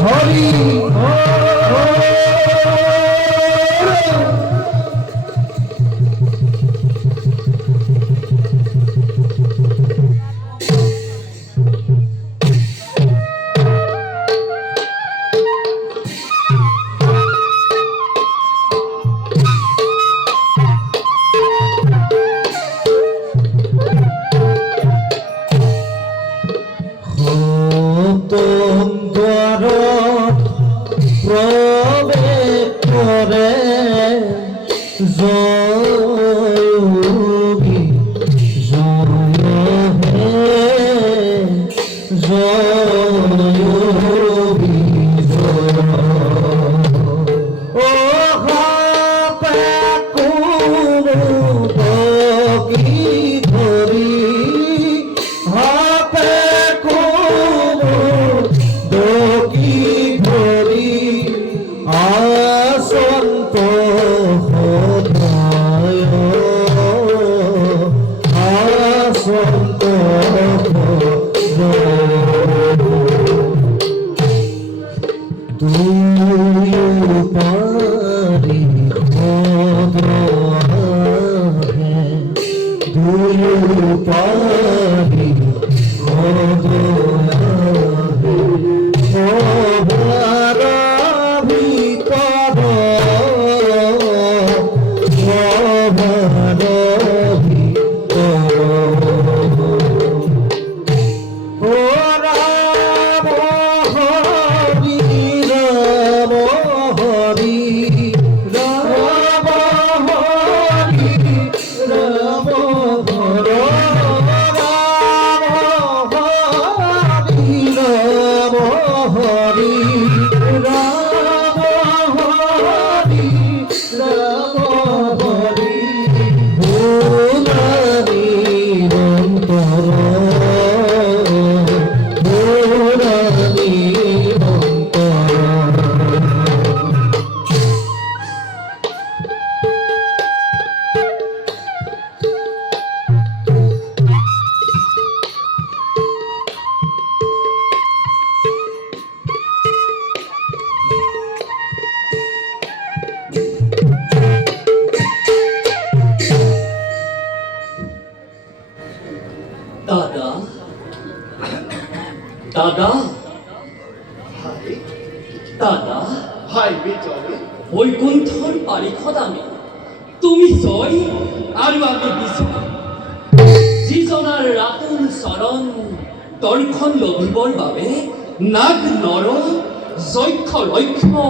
হরি দাদা ভাই দাদা ভাই বিজয় বৈকুণ্ঠৰ পাৰিষদ আমি তুমি জয় আৰু আমি বিজয় যিজনাৰ ৰাতুল চৰণ দৰ্শন লভিবৰ বাবে নাগ নৰ যক্ষ লক্ষ্য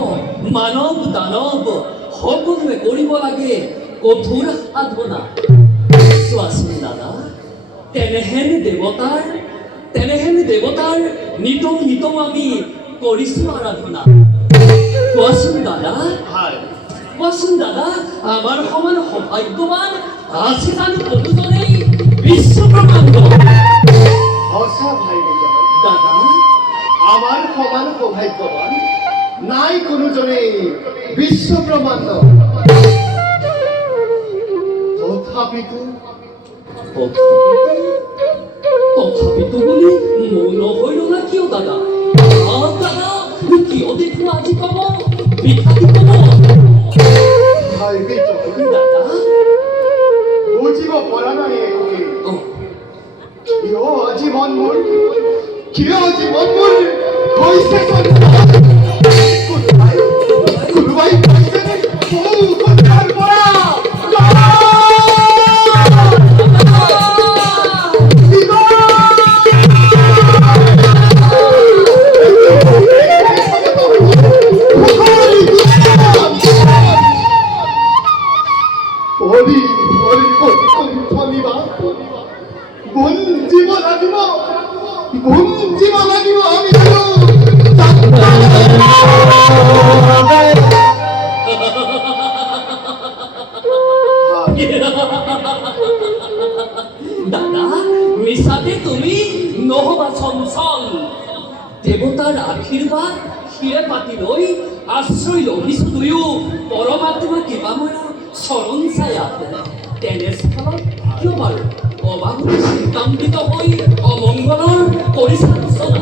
মানৱ দানৱ সকলোৱে কৰিব লাগে কঠোৰ সাধনা চোৱাচোন দাদা তেনেহেন দেৱতাৰ নিতৌ নিতৌ আমি কৰিছো আৰাধনা কোৱাচোন দাদা ভাই কোৱাচোন দাদা আমাৰ সমান সৌভাগ্যৱান আছে জানো কোনোজনেই বিশ্ব ব্ৰহ্মাণ্ড সঁচা ভাই বিজয় দাদা আমার সমান সৌভাগ্যবান নাই কোনোজনেই বিশ্ব ব্রহ্মাণ্ড তথাপিতো তথাপিতো বুলি মৌন হৈ ৰলা কিয় দাদা দাদা কিয় দেখো আজি কব বিখাতি কব ভাই বিজয় দাদা বুজিব পৰা নাই একোকে অ কিয় আজি মন মোৰ হৈছে কোনোবাই কৈছেনে কোনখান পৰা গুঞ্জিব লাগিব আমি দাদা মিছাতে তুমি নহবা চঞ্চল দেৱতাৰ আশীৰ্বাদ শিৰে পাতি লৈ আশ্ৰয় লভিছো দুয়ো পৰমাত্মা কিবাময়ৰ চৰণ ছায়াত তেনেস্থলত কিয় বাৰু অবাগত চিন্তান্বিত হৈ অমংগলৰ কৰিছা ৰচনা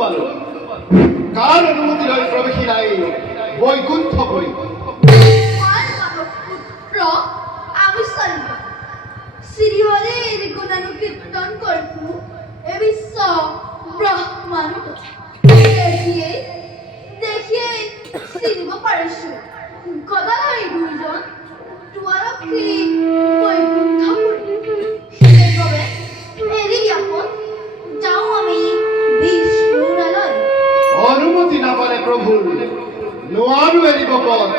বলো কার অনুমতি নয় প্রবেশী নাই বৈকুণ্ঠপুরী? আর মানবপুত্র আমি সালমা শ্রীহরির গুণানুকীর্তন করবো এ বিশ্ব ব্রহ্মাণ্ড দেখিয়ে দেখিয়ে শ্রীব পারস্য গদাধরী দুইজন দুয়ারক্ষী বৈকুণ্ঠপুরী সেভাবে এরই আপদ যাও আমি বিষ্ণুরালয়। অনুমতি না পারে প্রভু নোৱাৰো এৰিব পথ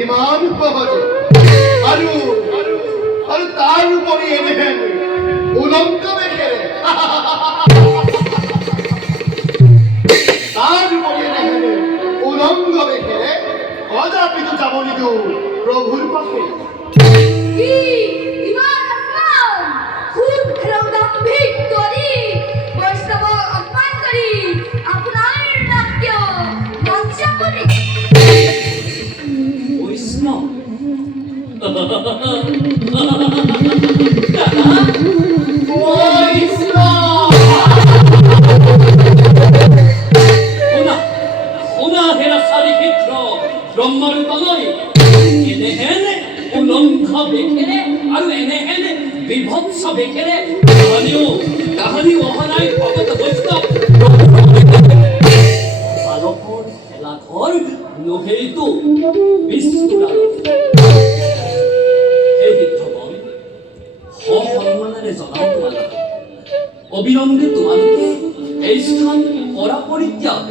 ইমান সহজে আৰু আৰু তাৰ উপৰি এনেহেন উলংগ বেশেৰে তাৰ উপৰি এনেহেন উলংগ বেশেৰে কদাপিতো যাব নিদিওঁ প্ৰভুৰ পাশে। কি ইমান অপমান খুব খেলাউদাম ভিক্টরি বৈষ্ণব অপমান করি আপনার নাট্য লজ্জা করি বৈষ্ণৱ শুনা শুনা হেৰা চাৰি ক্ষেত্ৰ ব্ৰহ্মৰ তলৈ এনেহেন উলংঘ বেশেৰে আৰু এনেহেন বিভৎস বেশেৰে কাহানিও অহনাই ভগত বৈষ্ণৱ বালকৰ খেলাঘৰ নহৈতো বিষ্ণুৰালয়। সেই শিক্ষকগণ সসন্মানেৰে জনাও তোমালোকে অবিলম্বে তোমালোকে এই স্থান পৰা পৰিত্যাগ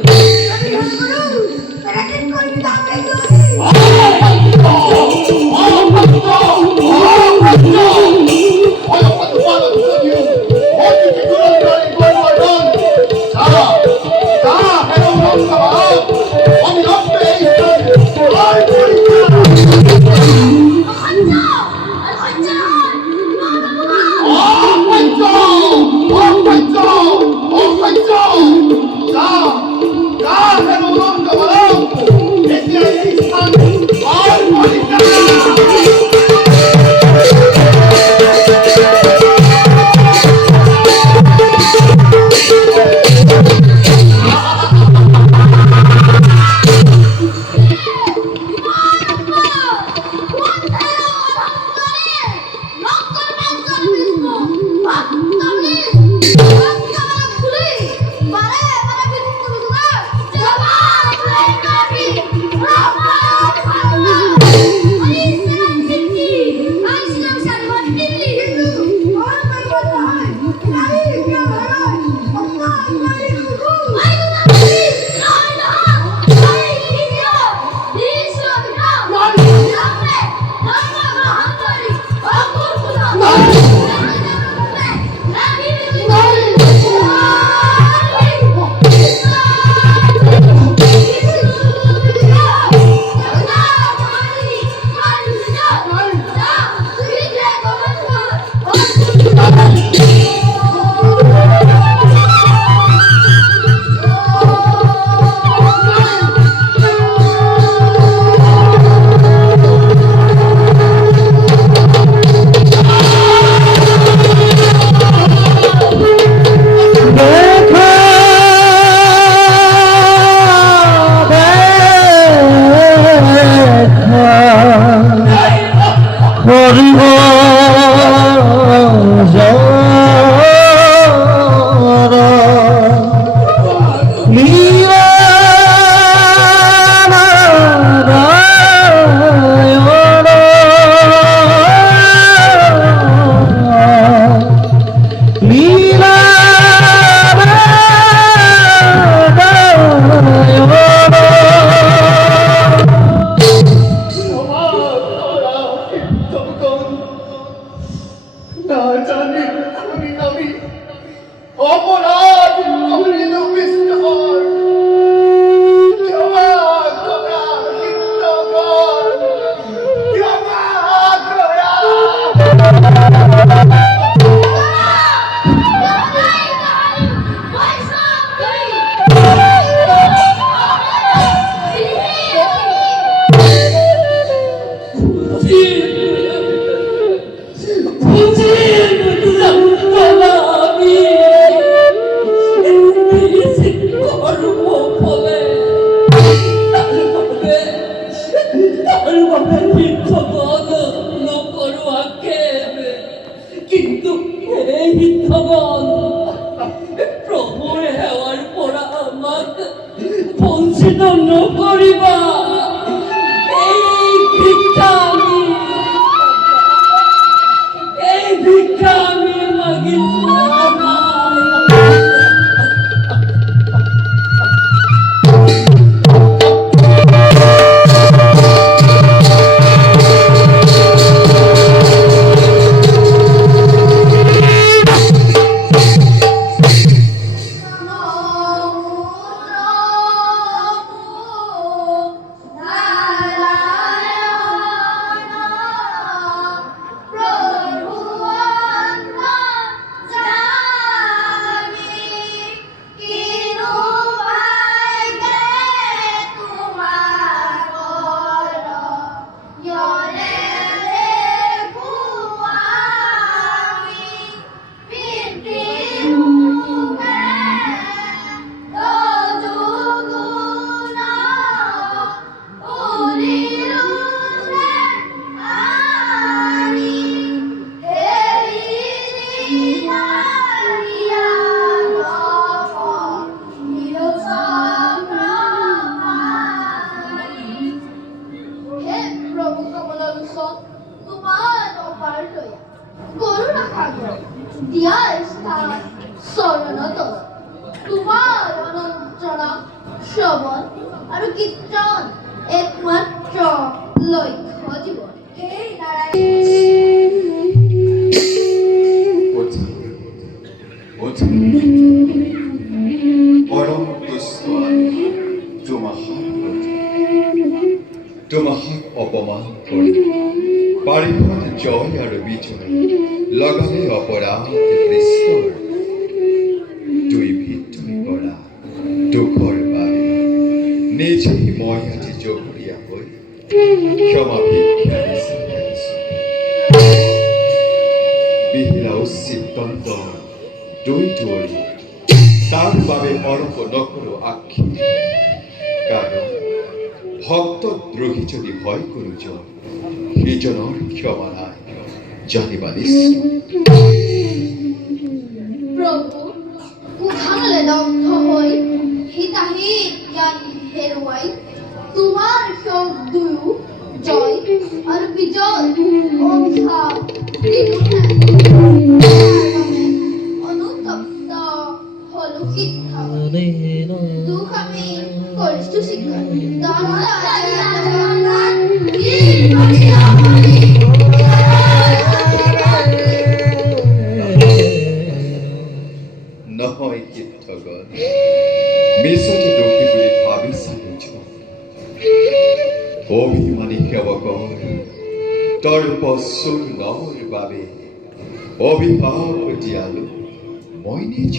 অপরাধ করিল বিষ্ণুর বঞ্চিত নকৰিবা এই ভিক্ষা আমি মাগিছো। শ্রবণ আৰু কীৰ্তন একমাত্ৰ লক্ষ্য জীৱন। হে পৰম তুষ্ট তোমাক অপমান কৰি পাৰিষদ জয় আৰু বিজয় লগালে অপৰাধ দৃশ্যৰ দুই ভিতৰি কৰা দুখৰ বাবে নিজেই মই আজি জগৰীয়া হৈ ক্ষমা ভিক্ষা বিচাৰিছো। বিহিলা উচিত দণ্ডৰ দুই দুৱৰী তাৰ বাবে অৰূপ নকৰো আক্ষেপ, কাৰণ ভক্ত দ্ৰোহী যদি হয় কোনোজন সিজনৰ ক্ষমা নাই জানিবা নিশ্চয়। প্ৰভু উঠানলে দগ্ধ হৈ হিতাহিত জ্ঞান হেৰুৱাই তোমাৰ সং দুয়ো জয় আৰু বিজয় অভিশাপ দিলো নাই। অনুতপ্ত হলো শিক্ষা দুখ আমি কৰিছো স্বীকাৰ। নহয় তীৰ্থগণ, মিছতে দোষী বুলি ভাবি চালিছ অভিমানী সেৱকৰ তৰ্পচুৰ নৰ বাবে অভিভাৱ দিয়ালো মই নিজ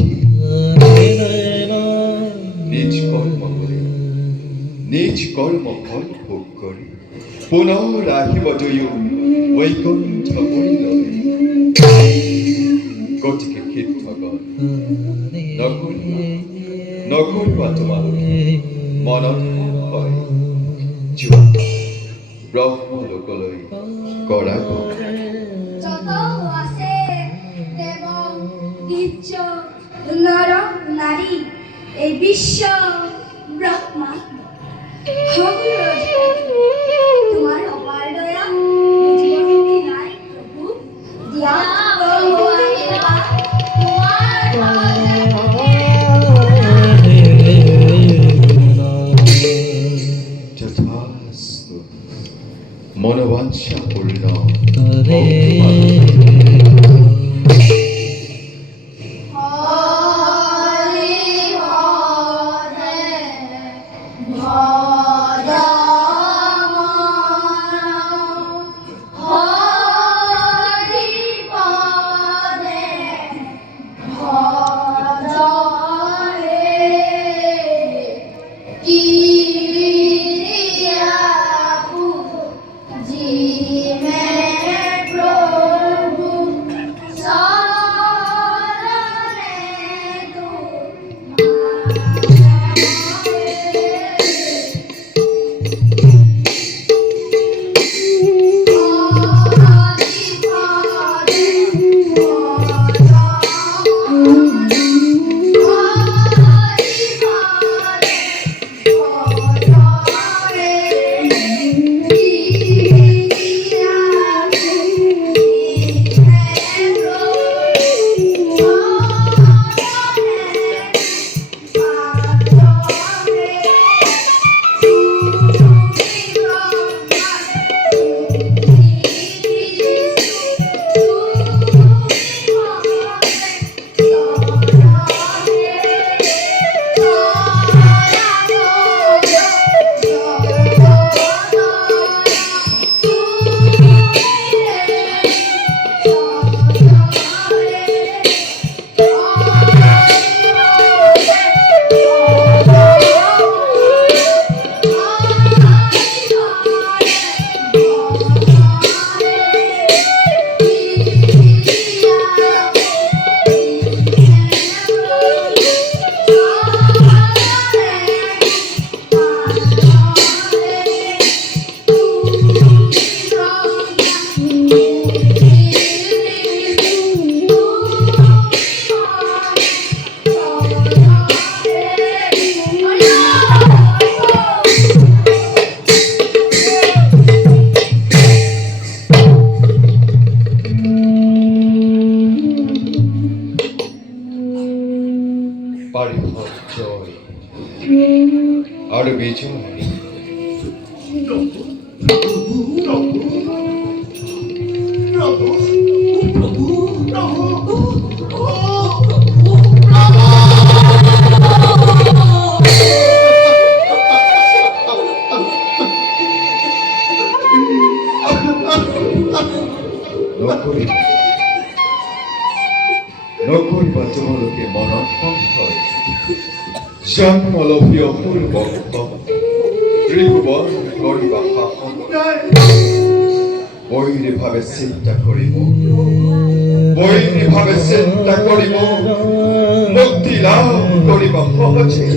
কৰ্ম ফল ভোগ কৰি পুনৰ আহিব দুয়ো বৈকুণ্ঠ পৰিলৈ। গতিকে তীৰ্থগণ নকৰিবা তোমালোকে মনত হয় যোৱা ব্ৰহ্মলোকলৈ কৰা যত আছে দেৱ নিত্য নর নারী এই বিশ্ব ব্রহ্মা তোমার অপার দয়া বুঝিব শক্তি নাই প্রভু দিয়া যথাস্তু মনোবাঞ্ছা পূর্ণ আর বিজয় নকৰিবা তোমালোকে মনত সংশয় জন্মলভীয় পূৰ্ব ত্ৰিভুৱন কৰিবা শাসন বৈৰীভাৱে চিন্তা কৰিব মুক্তি লাভ কৰিবা সহজে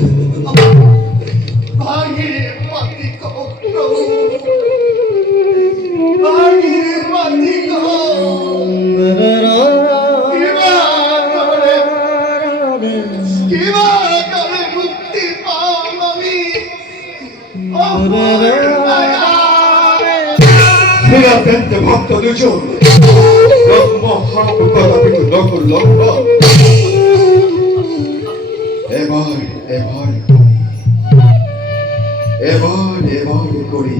ভক্ত দুজন কথাটিকে নকল এবার করি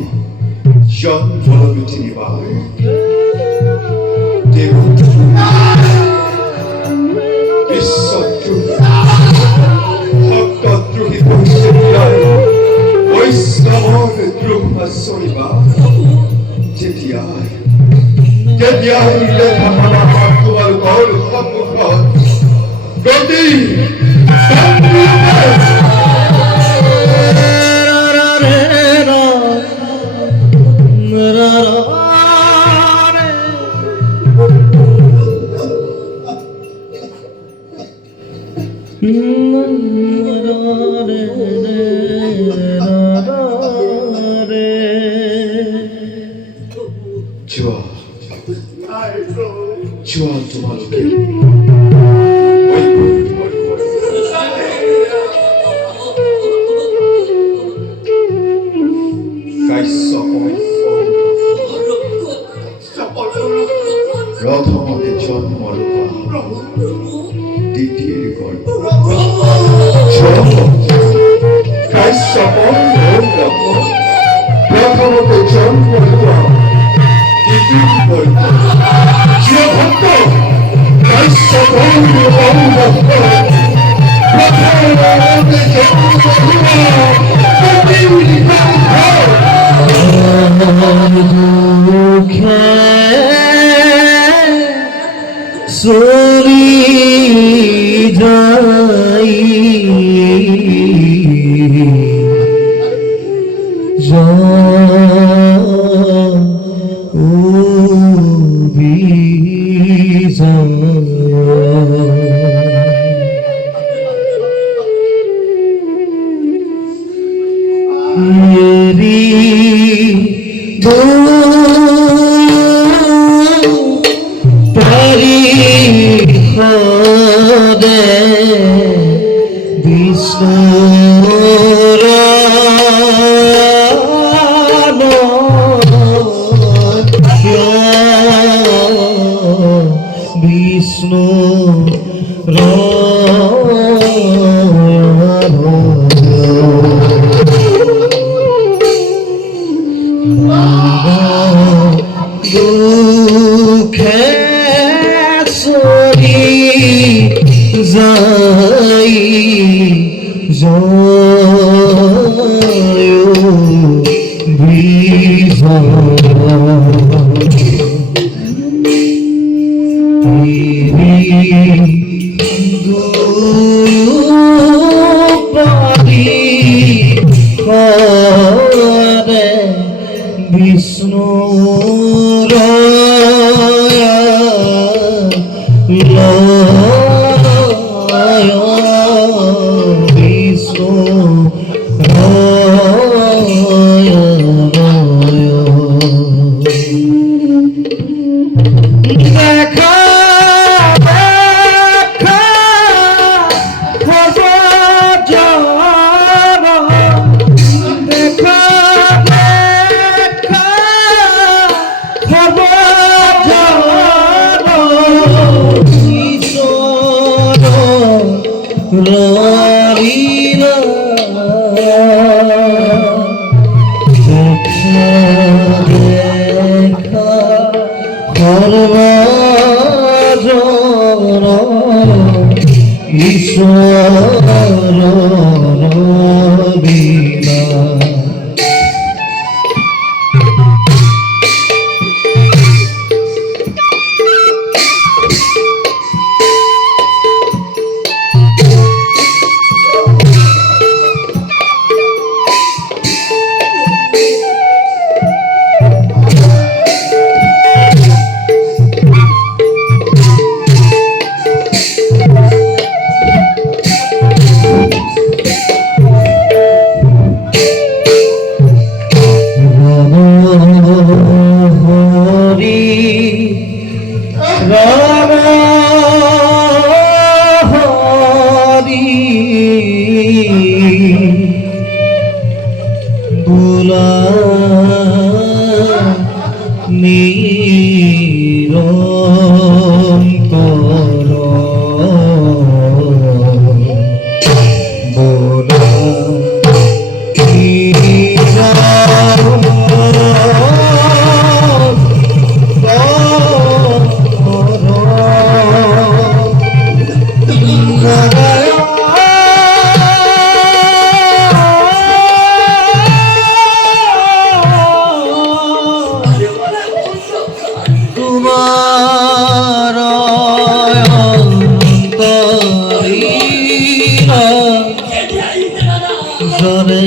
জন্ম তিনিবার বিশ্বদ্রোহী ভক্তদ্রোহী বৈষ্ণৱৰ দ্ৰোহ চৰিবা তেতিয়াই তোমালোকৰ সন্মুখত গতি জোৱা তোমালোকে প্ৰথমতে জন্ম লোৱা দ্বিতীয় প্ৰথমতে জন্ম লোৱা বিনা রাম হরি বুলা নিরন্তর বুলা তোমার অন্তরীরা জরে